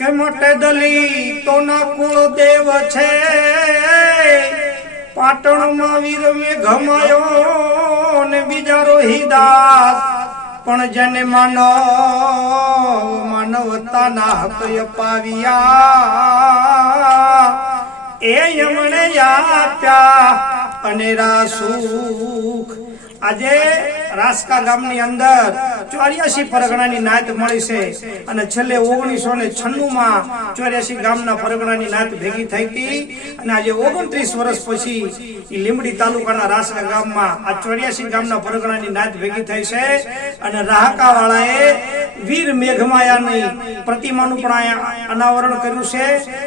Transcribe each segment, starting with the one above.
કે મોટે દલિતોના કુળ દેવ છે? પાટણમાં વીર મેઘમાયો ને બીજા રોહિદાસ. પણ જેને માનવ, માનવતાના હક અપાવ્યા, એ એમણે આપ્યા અને સુખ આજે રાસકા ગામની અંદર ચોર્યાસી પરગણાની નાત મળી છે. અને છેલ્લે ઓગણીસો ને છન્નું માં ચોર્યાસી ગામના પરગણાની નાત ભેગી થઈ હતી. અને આજે ઓગણત્રીસ વર્ષ પછી લીમડી તાલુકાના રાસકા ગામમાં આ ચોર્યાસી ગામના પરગણાની નાત ભેગી થઈ છે. અને રાહકા વાળાએ વીર મેઘમાયાની પ્રતિમાનું પણ અનાવરણ કર્યું છે.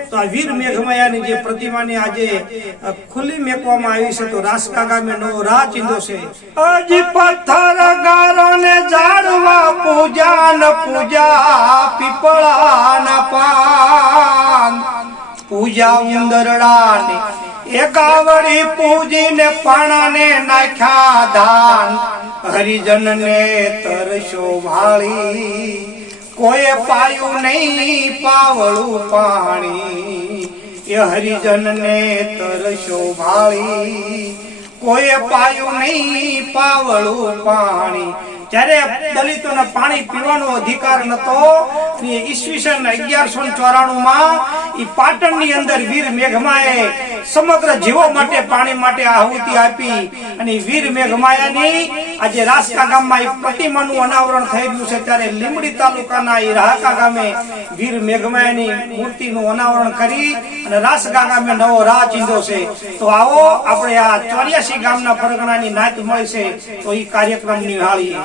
તો આ વીર મેઘમાયાની જે પ્રતિમાની આજે ખુલ્લી મેકવામાં આવી છે, તો રાસકા ગામે નવો રાહ ચીંધો છે. હજી પથ્થર ગારો ને ઝાડવા પૂજા પીપળાના પાન. પૂજા ઉંદરડાની એકાવડી પૂજીને પાણાને નાખ્યા ધાન હરિજનને તરશો વાળી. કોઈ પાયું નહીં પાવળું પાણી. એ હરિજનને તરશો વાળી. કોઈ પાયું નહીં પાવળું પાણી. જ્યારે દલિતોને પાણી પીવાનો અધિકાર નતો ઈસવીસન અગિયારસો ચોરાણું માં ઈ પાટણની અંદર વીર મેઘમાએ સમગ્ર જીવો માટે પાણી માટે આહુતિ આપી. અને વીર મેઘમાયાની આજે રાસકા ગામમાં એક પ્રતિમાનું અનાવરણ થઈ ગયું છે ત્યારે લીમડી તાલુકાના એ રાહકા ગામે વીર મેઘમાયાની મૂર્તિનું અનાવરણ કરી અને રાસકા ગામે નવો રાહ ચીંધો છે. તો આવો આપણે આ ચોર્યાસી ગામના પરગણાની નાત મળી છે તો એ કાર્યક્રમ નિહાળીએ.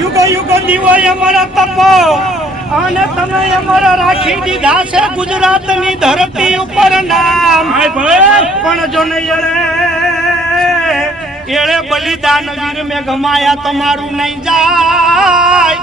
યુગો યુગો દીવાય અમારા તપો અને તમે અમારા રાખી દીધા છે ગુજરાતની ધરતી ઉપર નામ. પણ જો ને એળે બલિદાન વીર મેં ગમાયા, તમારું નહીં જાય.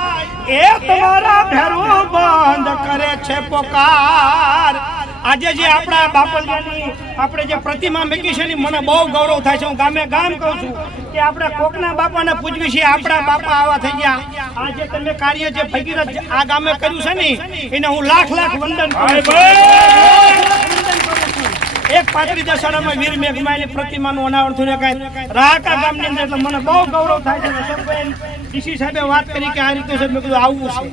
એ તમારા ભેરું બંધ કરે છે પોકાર. આજે જે આપણા બાપલિયાની, આપણે જે પ્રતિમા મૂકી છે ને, મને બહુ ગૌરવ થાય છે. હું ગામે ગામ કહું છું કે આપણે કોકના બાપાને પૂજવી છીએ, આપણા બાપા આવા થઈ ગયા. આ જે તમે કાર્ય જે ભગીરથ આ ગામે કર્યું છે ને, એને હું લાખ લાખ વંદન કરું છું. એક પાતળી દશારામાં વીર મેઘમાની પ્રતિમાનું અનાવરણ થયું કાંઈ રાહકા ગામની અંદર એટલે મને બહુ ગૌરવ થાય છે સરપંચ ડીસી સાહેબે વાત કરી કે આ રીતે છે. મેં કીધું આવવું છે.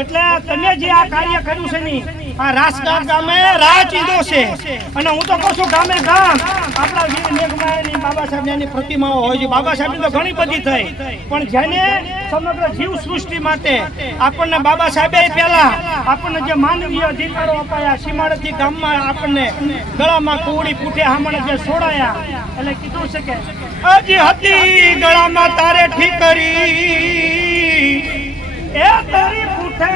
એટલે તમે જે આ કાર્ય કર્યું છે ને આ રાસકા ગામે રાહ ચીંધો છે. અને હું તો કહું છું ગામે ગામ. આપણા વીર મેઘમાયાની બાબા સાહેબની પ્રતિમાઓ હોય છે. બાબા સાહેબની તો ઘણી બધી થઈ. પણ જેને સમગ્ર જીવ સૃષ્ટિ માટે આપણને બાબા સાહેબે પહેલા આપણને જે માનવીય અધિકારો અપાયા, સીમાડેથી ગામમાં આપણને ગળામાં કુવડી પૂઠે હામણે જે છોડાયા, એટલે કીધું છે કે હજી હતી ગળામાં તારે ઠીકરી, એ તારી પૂઠે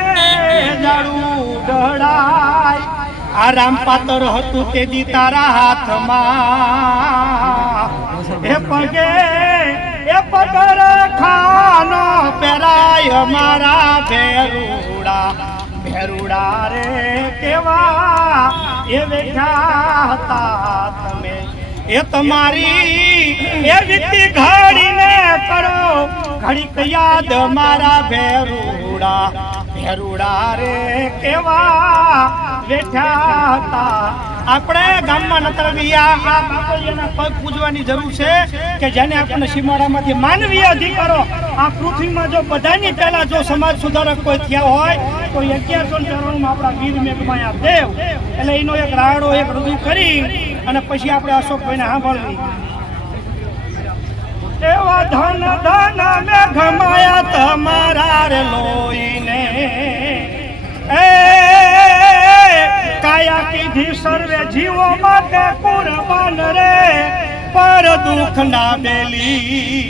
જાડું ડળાય આ પાતર હતું તે દી તારા હાથમાં. એ પગે, એ પગર ખાનો પહેરાય મારા ભેરુડા. ભેરુડા રે કેવા, એ વેઠા હતા તમે. એ તમારી, એ વીતી ઘડીને કરો. ઘડીક યાદ મારા ભેરુડા. ભેરુડા રે કેવા બેઠા આપણે ગામમાં નતર ગયા આ બાપોજીના પગ પૂજવાની જરૂર છે કે જેને આપણને સીમાડામાંથી માનવીય અધિકારો આ પૃથ્વીમાં જો બધાની પહેલા જો સમાજ સુધારક કોઈ થયા હોય, તો અગિયારસો ચોરાણુંમાં આપણા વીર મેઘમાયા દેવ. એટલે એનો એક રાડો એક રજૂ કરી અને પછી આપણે અશોકભાઈને સાંભળવી. એવા ધન ધન મેઘમાયા તમારા રે લોહીને. એ કાયા કીધી સર્વે જીવો માટે કુરબાન રે. પર દુઃખ ના બેલી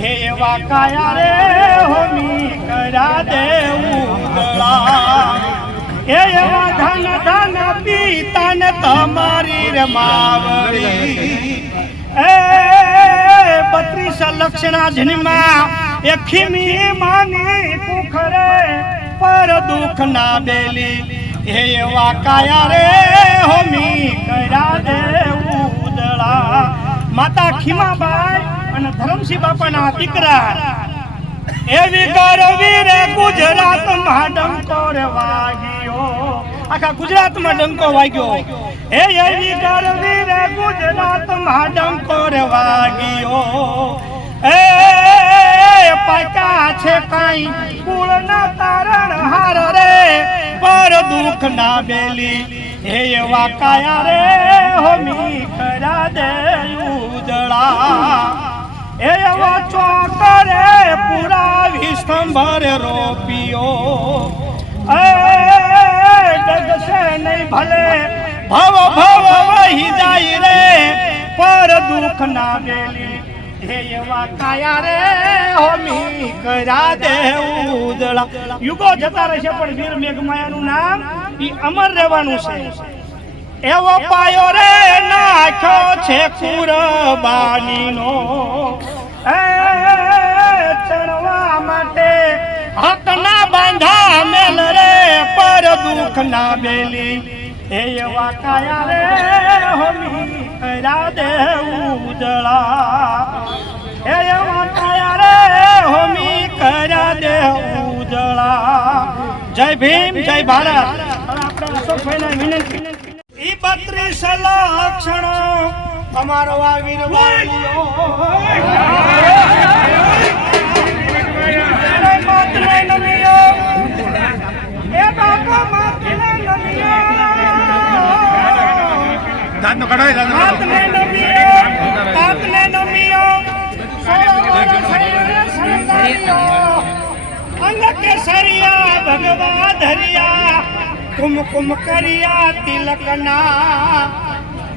હે એવા કાયા રે, હોમી કરા દેવું એ એવા ધન ધન પિતાને તમારી રે માવડી. એ બત્રીસ લક્ષણા જન્મા એ ખીમી માની પુખરે પર દુખ ના બેલી. હે એવા કાયા રે હોમી કર્યા દે ઉદળા. માતા ખીમાબાઈ અને ધરમસિંહ બાપાના દીકરા, એવી કરવી રે ગુજરાતમાં ડંકો રે વાગ્યો. આખા ગુજરાતમાં ડંકો વાગ્યો. હે એવી કરવી રે ગુજરાતમાં વાગ્યો. એ, પાકા છે કાઈ કુળના તારણ હાર રે. પર દુખ ના બેલી, હે એવા કાયા રે. હોમી ખરા દે ઉજળા. એ એવા ચોક રે પૂરા વિસ્તંભર રોપિયો. એ, જગશે નહીં ભલે. ભવ ભવ વહી જાય રે. દુઃખ ના બેલી હે એવા કાયા રે યુગો જતા રહેશે પણ વીર મેઘમાયાનું નામ અમર રહેવાનું છે. એવો પાયો રે નાખ્યો છે કુરબાનીનો. એ ચણવા માટે હકના બાંધા મેલ રે, પર દુઃખ ના બેલી એ એવા કાયા રે, હોમી કર્યા દે જય ભીમ જય ભારત. આપણે અશોકભાઈને વિનંતી. ઈ બત્રીસ લક્ષણો અમારો આ વીર વાલીઓ અરે માતરે કુમકુમ કરિયા તિલકના.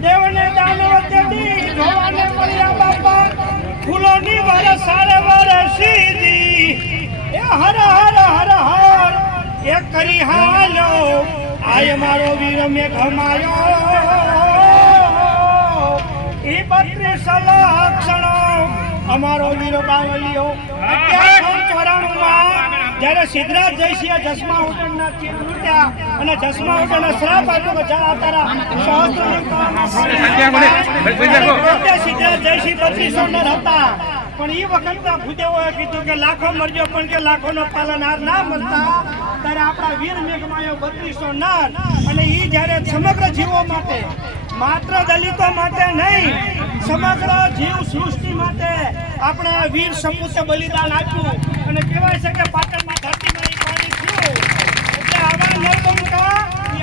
દેવને દાનવ દેવી જોવાને મળ્યા બાપા. ફૂલોની વરસારે વરસીદી એ હર હર હર હર, એ કરી હાલો. આય મારો વીર મે ઘમાયો એ બત્રીસ લક્ષણો અમારો વીર બાવલીઓ અગિયારસો ચોરાણુંમાં જ્યારે સિદ્ધરાજ જયસિંહે જસમા હોટલના લૂંટ્યા અને જસમા હોટલને શ્રાપ આપ્યો કે જા તારા સહસ્ત્ર સિદ્ધરાજ જયસિંહ પચીસો નર હતા. પણ એ વખતના ભૂદેવોએ કીધું કે લાખો મરજો પણ કે લાખોનો પાલનહાર ના મળતા. ત્યારે આપણા વીર મેઘમાયો બત્રીસો નર અને એ જ્યારે સમગ્ર જીવો માટે, માત્ર દલિતો માટે નહીં, સમગ્ર જીવ સૃષ્ટિ માટે આપણે આ વીર સપૂતે બલિદાન આપ્યું. અને કહેવાય છે કે પાટણની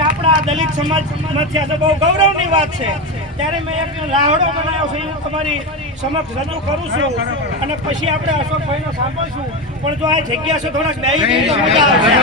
આપણા દલિત સમાજ નથી આ તો બહુ ગૌરવની વાત છે ત્યારે મેં એક લાહડો બનાવ્યો છે હું તમારી સમક્ષ રજૂ કરું છું અને પછી આપણે અશોકભાઈનો સાંભળશું પણ જો આ જગ્યા છે થોડાક બે મજા આવશે